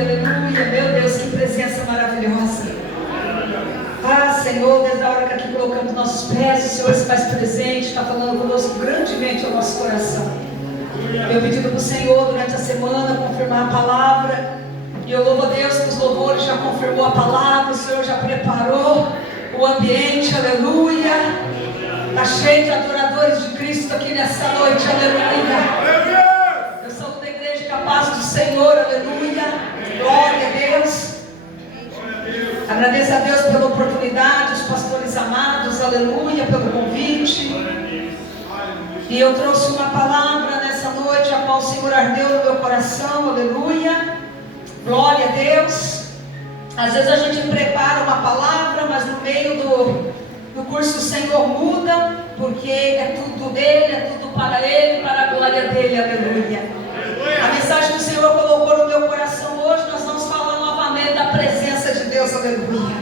aleluia, aleluia. Meu Deus, que presença maravilhosa. Ah, Senhor, desde a hora que aqui colocamos nossos pés, o Senhor se faz presente, está falando conosco grandemente ao nosso coração. Meu pedido para o Senhor durante a semana, confirmar a palavra. E eu louvo a Deus que os louvores já confirmou a palavra, o Senhor já preparou o ambiente, aleluia. Está cheio de adoradores de Cristo aqui nessa noite, aleluia. Eu saúdo a igreja com a paz do Senhor, aleluia. Glória a Deus. Agradeço a Deus pela oportunidade, os pastores amados, aleluia, pelo convite. E eu trouxe uma palavra nessa noite, a qual o Senhor ardeu no meu coração, aleluia. Glória a Deus. Às vezes a gente prepara uma palavra, mas no meio do curso o Senhor muda, porque é tudo dele, é tudo para ele, para a glória dele, aleluia. A mensagem que o Senhor colocou no meu coração hoje, nós vamos falar novamente da presença de Deus, aleluia.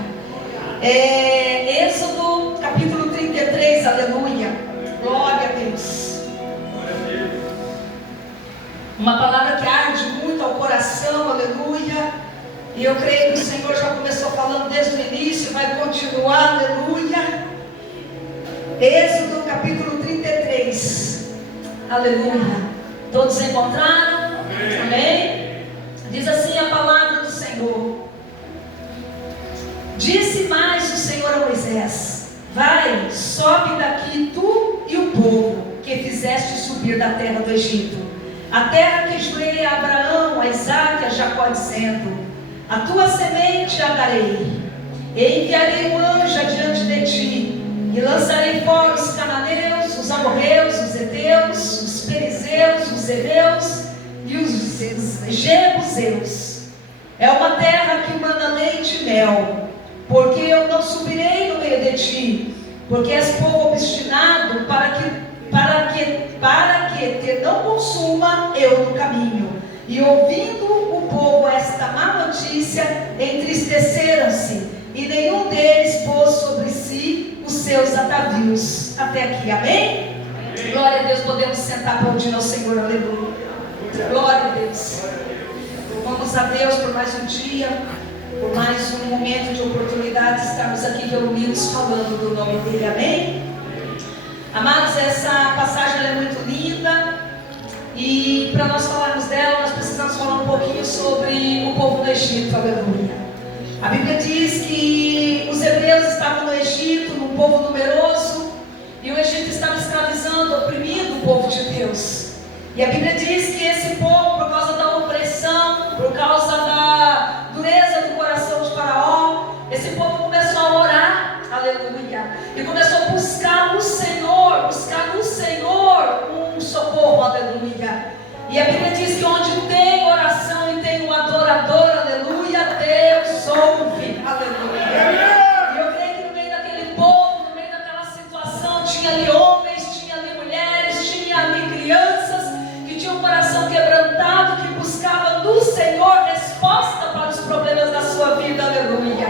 Êxodo capítulo 33, aleluia. Glória a Deus. Uma palavra que arde muito ao coração, aleluia. E eu creio que o Senhor já começou falando desde o início, vai continuar, aleluia. Êxodo capítulo 33, aleluia. Todos encontraram? Amém. Amém? Diz assim a palavra do Senhor. Disse mais o Senhor a Moisés: vai, sobe daqui tu e o povo que fizeste subir da terra do Egito, a terra que jurei a Abraão, a Isaque e a Jacó, dizendo: a tua semente a darei, e enviarei um anjo adiante de ti, e lançarei fora os cananeus, os amorreus, os heteus, os perizeus, os heveus e os jebuseus. É uma terra que mana leite e mel, porque eu não subirei no meio de ti, porque és povo obstinado, para que te não consuma eu no caminho. E ouvindo o povo esta má notícia, entristeceram-se, e nenhum deles pôs sobre si os seus atavios. Até aqui, amém? Amém. Glória a Deus, podemos sentar aplaudindo ao Senhor, aleluia. Glória a Deus. Louvamos a Deus por mais um dia, por mais um momento de oportunidade de estarmos aqui reunidos falando do nome dele, amém? Amados, essa passagem é muito linda. E para nós falarmos dela, nós precisamos falar um pouquinho sobre o povo do Egito, aleluia. A Bíblia diz que os hebreus estavam no Egito, num povo numeroso, e o Egito estava escravizando, oprimindo o povo de Deus. E a Bíblia diz que esse povo, por causa da opressão, por causa da dureza do coração de Faraó, esse povo começou a orar, aleluia, e começou a buscar no Senhor um socorro, aleluia. E a Bíblia diz que onde tem oração e tem um adorador, aleluia, Deus ouve, aleluia. E eu creio que no meio daquele povo, no meio daquela situação, tinha ali homens, tinha ali mulheres, tinha ali crianças que tinham um coração quebrantado, que buscava do Senhor resposta para os problemas da sua vida, aleluia.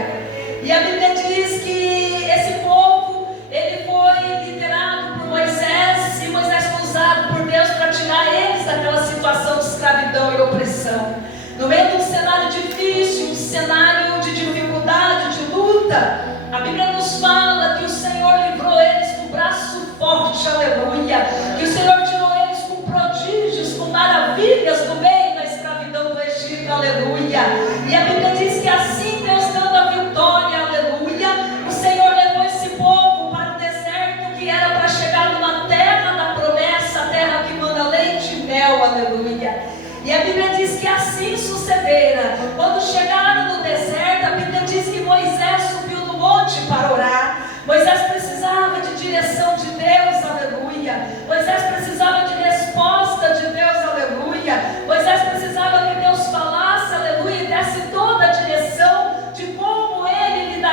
E a Bíblia diz que esse povo, ele foi liderado por Moisés, e Moisés foi usado por Deus para tirar eles daquela situação de escravidão e opressão. No meio de um cenário difícil, um cenário de dificuldade, de luta, a Bíblia nos fala que o Senhor livrou eles com o braço forte, aleluia. Que o Senhor tirou eles com prodígios, com maravilhas do meio da escravidão do Egito, aleluia. E a Bíblia diz que assim Deus dando a vitória, aleluia, o Senhor levou esse povo para o deserto, que era para chegar numa terra da promessa, a terra que manda leite e mel, aleluia. E a Bíblia diz que assim sucedera. Quando chegaram no deserto, a Bíblia diz que Moisés subiu no monte para orar. Moisés precisava de direção de Deus, aleluia. Moisés precisava de resposta de Deus, aleluia. Moisés precisava que Deus falasse, aleluia, e desse toda a direção de como ele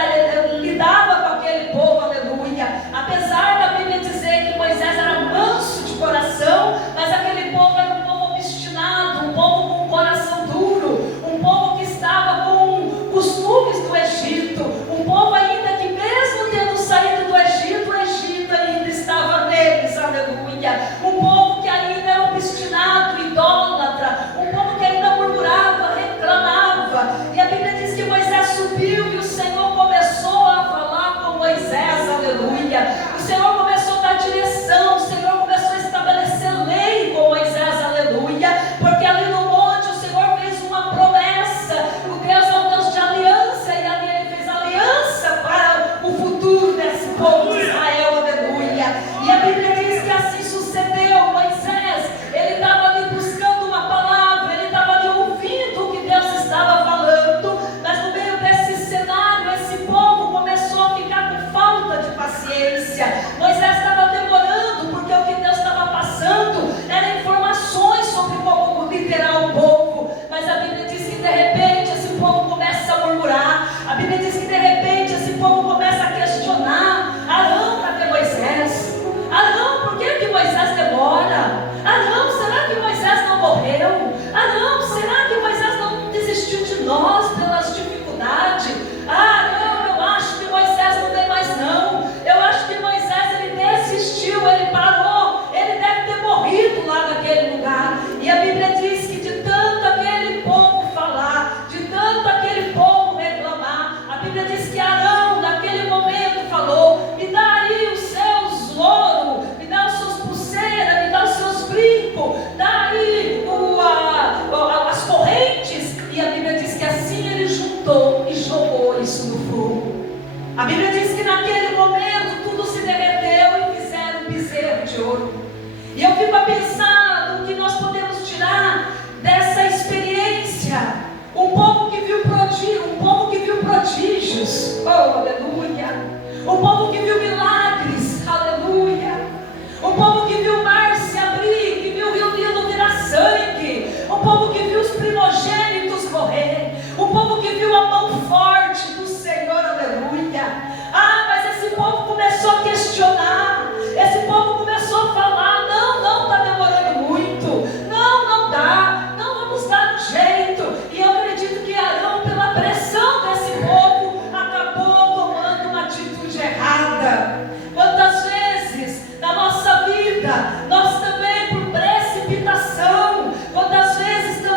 lidava com aquele povo, aleluia. Apesar da Bíblia dizer que Moisés era manso de coração, mas aquele povo era um povo obstinado, um povo com um coração duro, um povo que estava com costumes do Egito, um povo ainda que mesmo tendo saído do Egito, o Egito ainda estava neles, aleluia. Um povo que ainda era obstinado povo que viu os primogênitos morrer, o povo que viu a mão forte do Senhor, aleluia. Mas esse povo começou a questionar, esse povo começou a falar: não está demorando muito, não dá, não vamos dar um jeito. E eu acredito que Arão, pela pressão desse povo, acabou tomando uma atitude errada. Quantas vezes na nossa vida nós também, por precipitação, quantas vezes também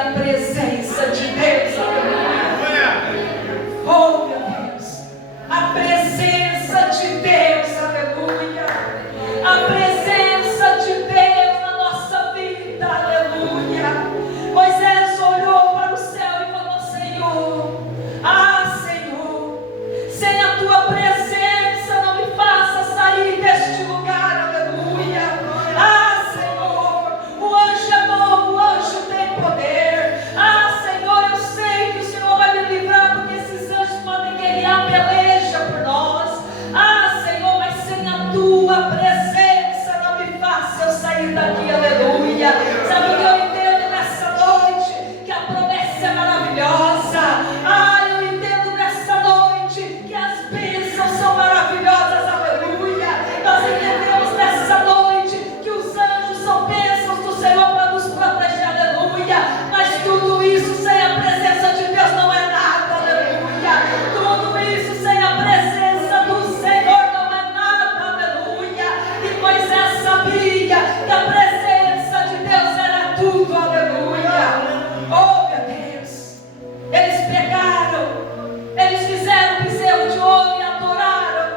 a presença de Deus, aleluia. Oh, meu Deus, a presença de Deus, aleluia. A presença de Deus na nossa vida, aleluia. Moisés olhou para o céu e falou: Senhor, Senhor, sem a tua presença não me faça sair deste lugar, aleluia. Senhor, o anjo é bom, o anjo tem poder. Senhor, eu sei que o Senhor vai me livrar, porque esses anjos podem guerrear peleja por nós. Senhor, mas sem a tua presença não me faça eu sair daqui, aleluia. Sabe o que eu entendo nessa noite? Que a promessa é maravilhosa. Eu entendo nessa noite que as bênçãos são maravilhosas, aleluia. Nós entendemos nessa noite que os anjos são bênçãos do Senhor para nos proteger, aleluia. Mas tudo isso sem a presença de Deus não é nada, aleluia. Tudo isso sem a presença do Senhor não é nada, aleluia. E Moisés sabia que a presença de Deus era tudo, aleluia. Oh, meu Deus, eles pegaram, eles fizeram um bezerro de ouro e adoraram,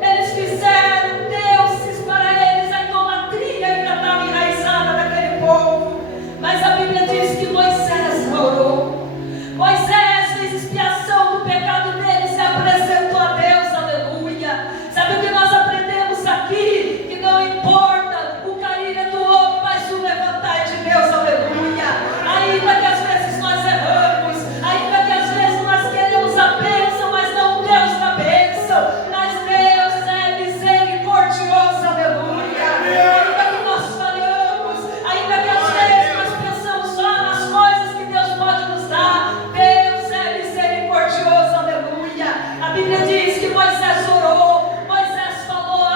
eles fizeram deuses para eles, a idolatria ainda estava enraizada naquele povo. Mas a Bíblia diz que Moisés orou, Moisés fez expiação do pecado deles, se apresentou a Deus, aleluia. Sabe o que nós aprendemos aqui? Que não importa o cair é do homem, mas o levantar é de Deus, aleluia. Ainda que às vezes nós erramos, ainda que às vezes nós queremos a bênção, mas não o Deus da bênção, mas Deus é misericordioso, aleluia. Ainda que nós falhamos, ainda que às vezes nós pensamos só nas coisas que Deus pode nos dar, Deus é misericordioso, aleluia. A Bíblia diz que Moisés orou, Moisés falou: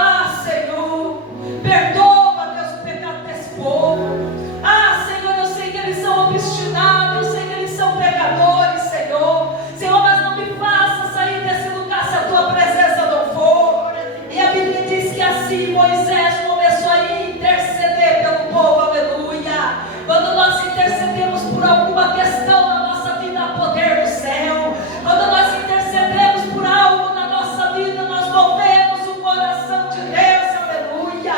Senhor, perdoa, Deus, o pecado desse povo. Senhor, eu sei que eles são obstinados, eu sei que eles são pecadores, Senhor. Senhor, mas não me faça sair desse lugar se a tua presença não for. E a Bíblia diz que assim Moisés começou a interceder pelo povo, aleluia. Quando nós intercedemos por alguma questão na nossa vida, há poder do céu. Quando nós intercedemos por algo na nossa vida, nós movemos o coração de Deus, aleluia.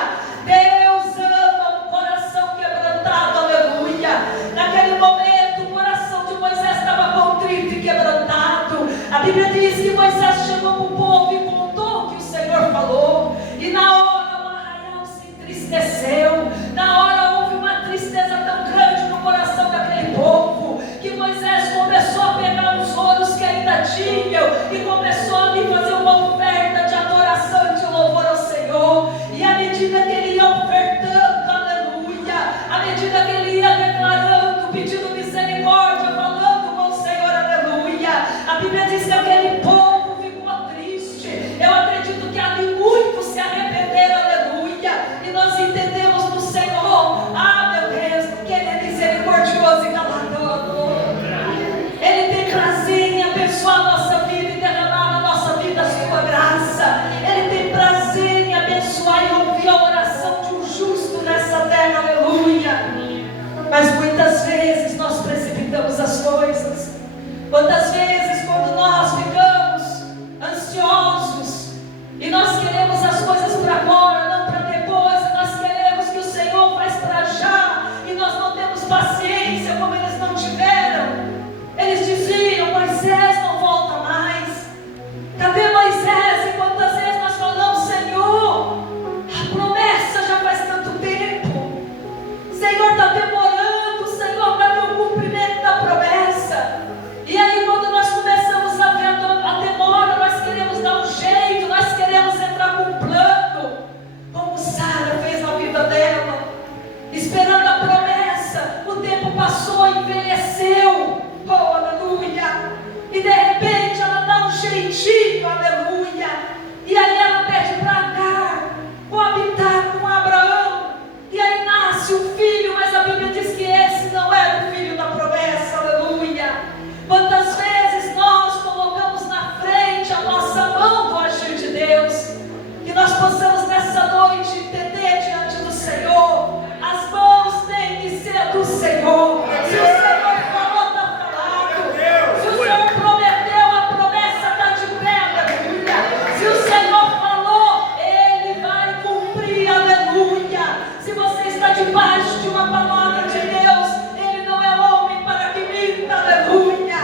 debaixo de uma palavra de Deus, ele não é homem para que minta, aleluia.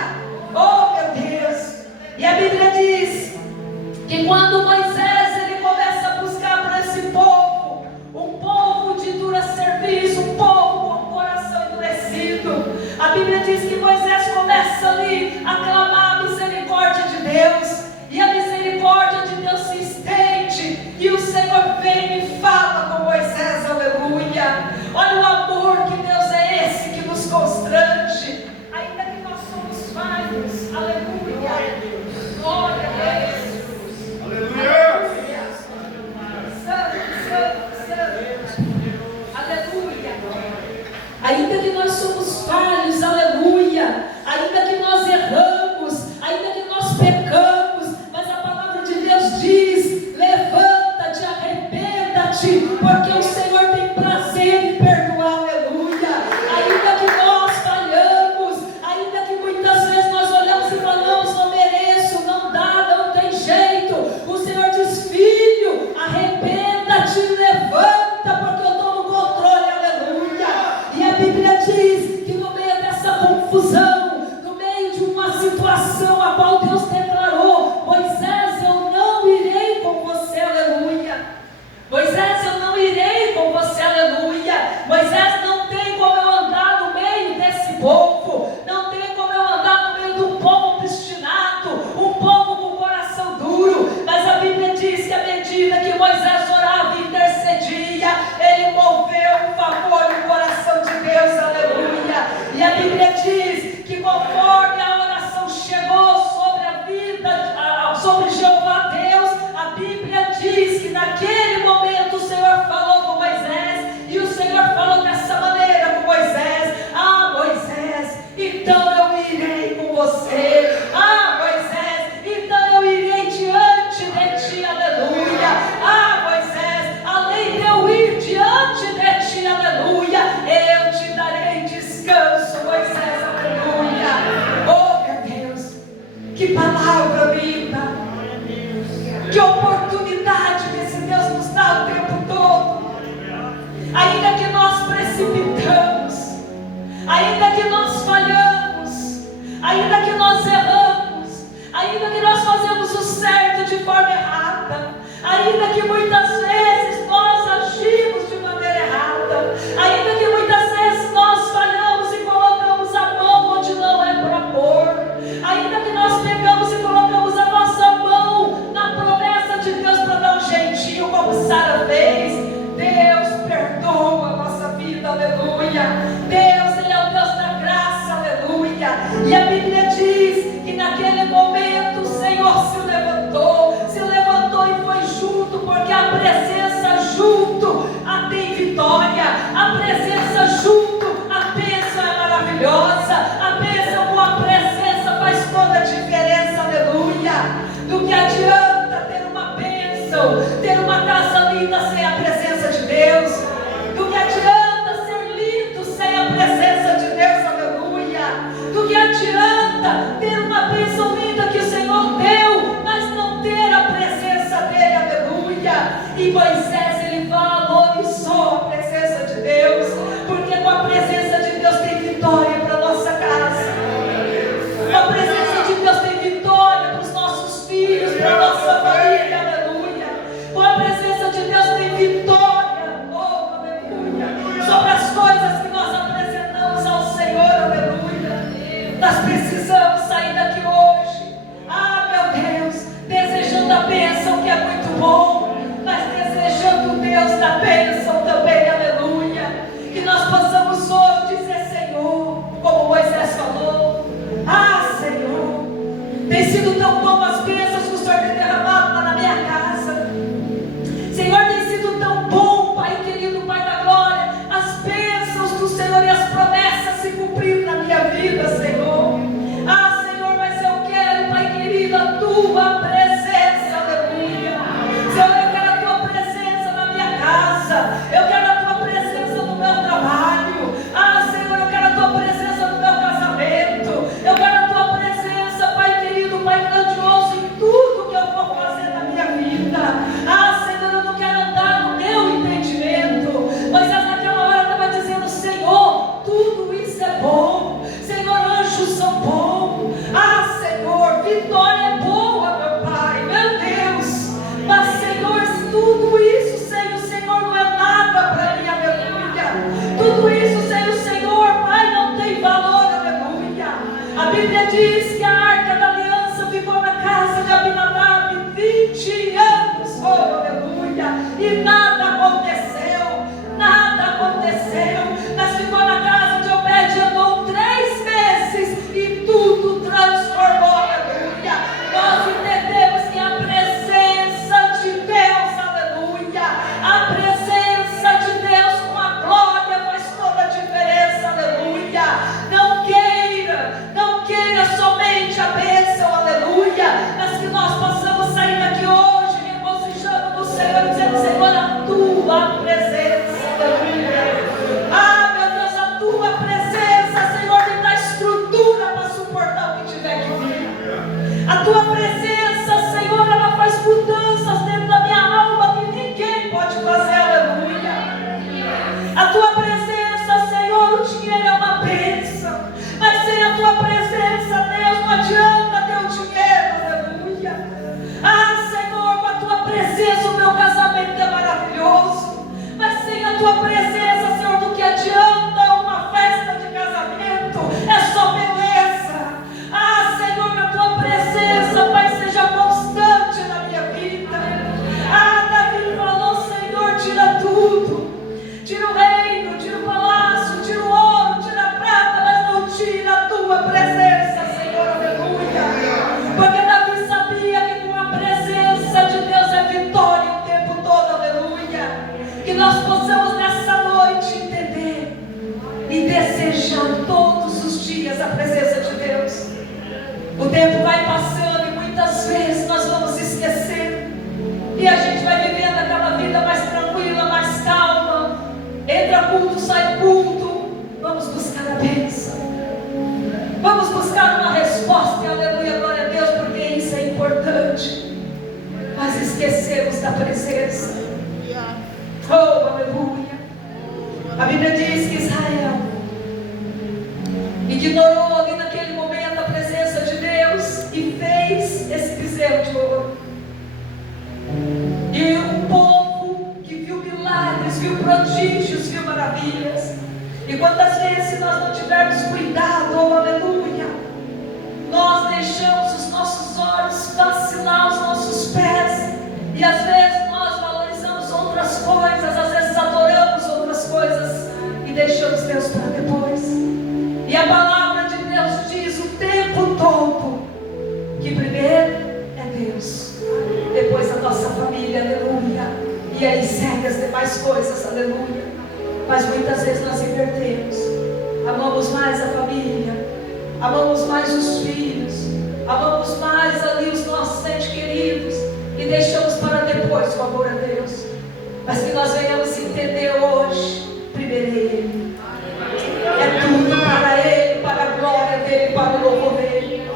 Oh meu Deus! E a Bíblia diz que quando Moisés ele começa a buscar para esse povo, um povo de dura serviço, um povo com o coração endurecido, a Bíblia diz que Moisés começa ali a clamar a misericórdia de Deus, e a misericórdia de Deus se estende, e o Senhor vem e fala com Moisés, aleluia. Olha o amor que Deus é esse que nos constrange, ainda que nós somos falhos, aleluia. Glória a Deus, aleluia. Santo, santo, santo, aleluia. Ainda que nós somos falhos, aleluia, ainda que nós erramos, ainda que nós pecamos, mas a palavra de Deus diz: levanta-te, arrependa-te, porque o Senhor tem prazer em perdoar, aleluia. Ainda que nós falhamos, ainda que muitas vezes nós olhamos e falamos: não mereço, não dá, não tem jeito, o Senhor diz: filho, arrependa-te, levanta, porque eu estou no controle, aleluia. E a Bíblia diz que no meio dessa confusão, no meio de uma situação a qual Deus declarou: Moisés, eu não irei com você, aleluia. Moisés, eu não irei com você, aleluia. Moisés, não tem como eu andar no meio desse povo, não tem como eu andar no meio de um povo obstinado, um povo com coração duro. Mas a Bíblia diz que à medida que Moisés orava e intercedia, ele moveu o favor no coração de Deus, aleluia. E a Bíblia diz que conforme a oração chegou sobre a vida, sobre Jeová Deus, a Bíblia diz que naquele momento o Senhor falou com Moisés, e o Senhor falou dessa maneira com Moisés: ah, Moisés, então eu irei com você. Ah, Moisés, então eu irei diante de ti, aleluia. Ah, Moisés, além de eu ir diante de ti, aleluia, eu te darei descanso, Moisés, aleluia. Oh meu Deus, que palavra linda, que oportunidade que esse Deus nos dá o tempo todo. Ainda que nós precipitamos, ainda que nós falhamos, ainda que nós erramos, ainda que nós fazemos o certo de forma errada, ainda que muitas vezes nós agimos de maneira errada, ainda que muitas vezes nós falhamos e colocamos a mão onde não é para pôr, ainda que nós pegamos e colocamos a nossa mão na promessa de Deus para dar um jeitinho como Sara fez, Deus perdoa a nossa vida, aleluia. Deus, Ele é o Deus da graça, aleluia. E a Bíblia diz que naquele momento o Senhor se levantou e foi junto, porque a presença presença, Senhor, do que adianta uma festa de casamento, é só beleza. Ah, Senhor, na tua presença, Pai, seja constante na minha vida. Ah, Davi falou, Senhor, tira tudo, tira o reino, tira o palácio, tira o ouro, tira a prata, mas não tira a tua presença, Senhor, aleluia. Porque Davi sabia que com a presença de Deus é vitória o tempo todo, aleluia. Que nós possamos nessa noite entender e desejar todos os dias a presença de Deus. O tempo vai passando e muitas vezes nós vamos esquecer, e a gente vai vivendo aquela vida mais tranquila, mais calma. Entra culto, sai culto. Vamos buscar a bênção, vamos buscar uma resposta, e aleluia, glória a Deus, porque isso é importante. Mas esquecemos da presença. Oh, aleluia. A Bíblia diz que Israel ignorou ali naquele momento a presença de Deus e fez esse bezerro de ouro. E o povo que viu milagres, viu prodígios, viu maravilhas. E quantas vezes, se nós não tivermos cuidado, oh aleluia, nós deixamos os nossos olhos vacilar, os nossos pés, e às vezes nós valorizamos outras coisas, às vezes adoramos outras coisas e deixamos Deus para depois. E a palavra de Deus diz o tempo todo que primeiro é Deus, depois a nossa família, aleluia, e aí segue as demais coisas, aleluia. Mas muitas vezes nós invertemos, amamos mais a família, amamos mais os filhos, amamos mais ali os nossos entes queridos, e deixamos para depois o amor a Deus. Mas que nós venhamos entender hoje, primeiro é Ele, é tudo para Ele, para a glória dEle, para o louvor dEle.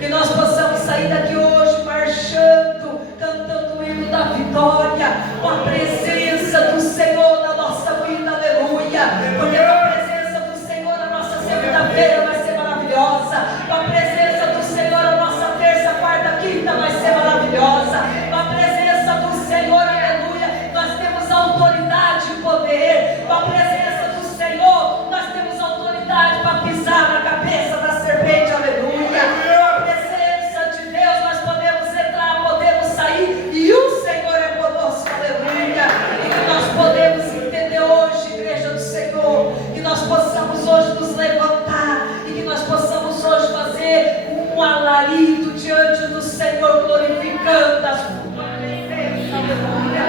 Que nós possamos sair daqui hoje marchando, cantando o hino da vitória, com a presença do Senhor na nossa vida, aleluia. Porque com a presença do Senhor a nossa segunda-feira vai ser maravilhosa, com a presença do Senhor a nossa terça, quarta, quinta vai ser maravilhosa, com a presença do Senhor, aleluia, nós temos autoridade e poder, com a presença do Senhor nós temos autoridade para pisar na cabeça da serpente, aleluia. Com a presença de Deus nós podemos entrar, podemos sair, e o Senhor é conosco, aleluia. E que nós podemos entender hoje, igreja do Senhor, que nós possamos hoje nos levantar, e que nós possamos hoje fazer um alarido diante do Senhor, glorificando a sua presença, aleluia.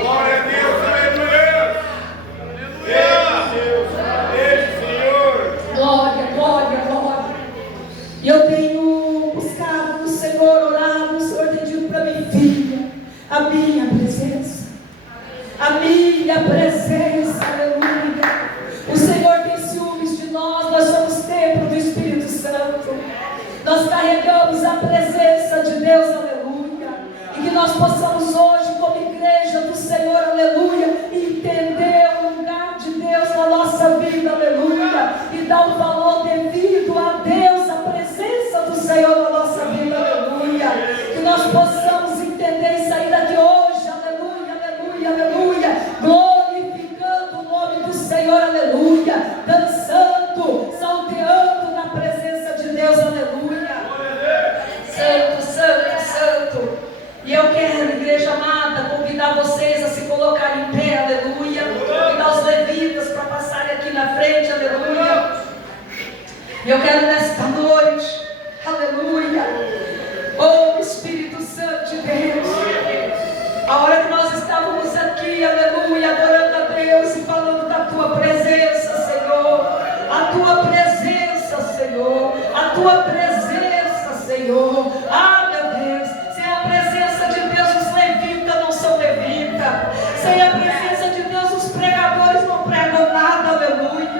Glória a Deus, aleluia. Senhor. Glória, glória, glória. E eu tenho buscado no Senhor, orado, o Senhor tem dito para mim, filha, a minha presença, aleluia. O Senhor tem ciúmes de nós somos templo do Espírito Santo. Nós carregamos a presença de Deus, aleluia. E que nós possamos hoje, como igreja do Senhor, aleluia, entender o lugar de Deus na nossa vida, aleluia, e dar o valor devido a Deus, a presença do Senhor na nossa vida, aleluia. Que nós possamos entender e sair daqui hoje, aleluia, aleluia, aleluia, glorificando o nome do Senhor, aleluia, dançando, salteando na presença de Deus, aleluia. Santo, santo, santo. E eu quero, igreja amada, convidar vocês a se colocar em pé, aleluia. Convidar os levitas para passarem aqui na frente, aleluia. E eu quero nesta noite, aleluia, oh Espírito Santo de Deus, a hora que nós estávamos aqui, aleluia, adorando a Deus e falando da tua presença, Senhor, a tua presença, Senhor, a tua presença, Senhor. Ah, meu Deus, sem a presença de Deus os levitas não são levitas, sem a presença de Deus os pregadores não pregam nada, aleluia.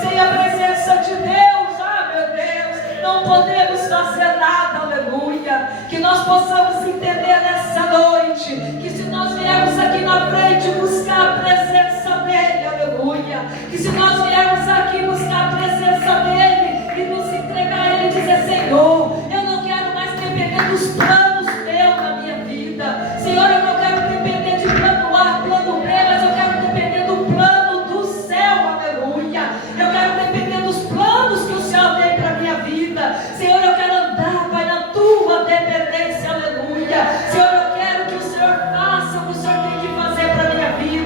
Sem a presença de Deus, ah, meu Deus, não podemos fazer nada, aleluia. Que nós possamos entender nessa noite que se nós viermos aqui na frente buscar a presença dEle, aleluia, que se nós viermos aqui buscar a presença dEle e nos entregar a Ele e dizer, Senhor, eu não quero mais depender dos planos meus na minha vida, Senhor, eu não quero depender de planos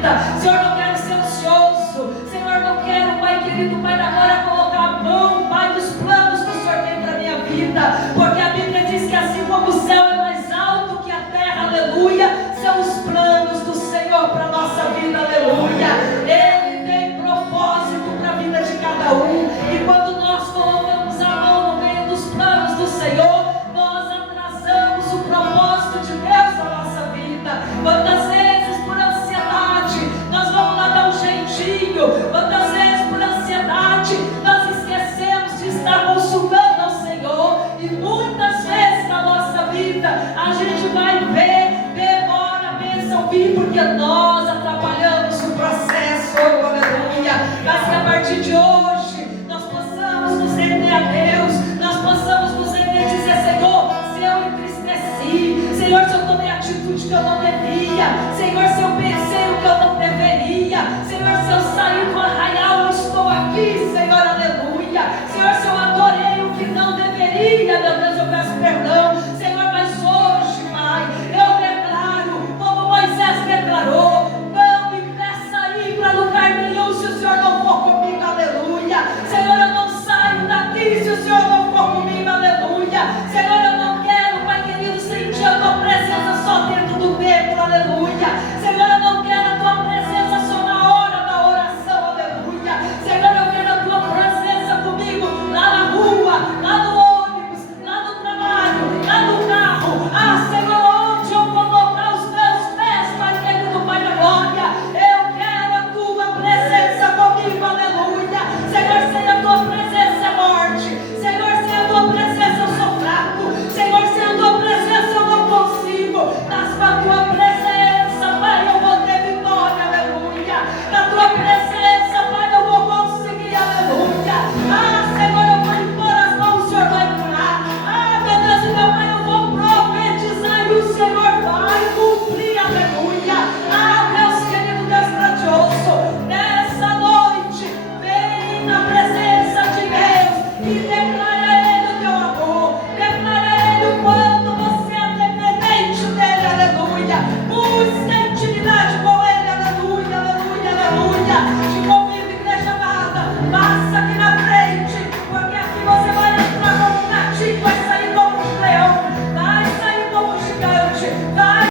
vida. Senhor, não quero ser ansioso. Senhor, não quero, Pai querido, Pai da glória, colocar a mão, Pai, nos planos que o Senhor tem para a minha vida. Porque a Bíblia diz que assim como o céu é mais alto que a terra, aleluia, são os planos do Senhor para a nossa vida, aleluia. Ele tem propósito para a vida de cada um. E quando nós colocamos a mão no meio dos planos do Senhor, nós atrasamos o propósito de Deus na nossa vida. Quantas vezes por ansiedade nós vamos lá dar um jeitinho, quantas vezes por ansiedade nós esquecemos de estar consultando ao Senhor, e muitas vezes na nossa vida a gente vai ver, demora a bênção vir, porque nós atrapalhamos o processo, aleluia. Mas que a partir de hoje nós possamos nos render a Deus, nós possamos nos render e dizer: Senhor, se eu entristeci, Senhor, se eu tomei atitude que eu não devia,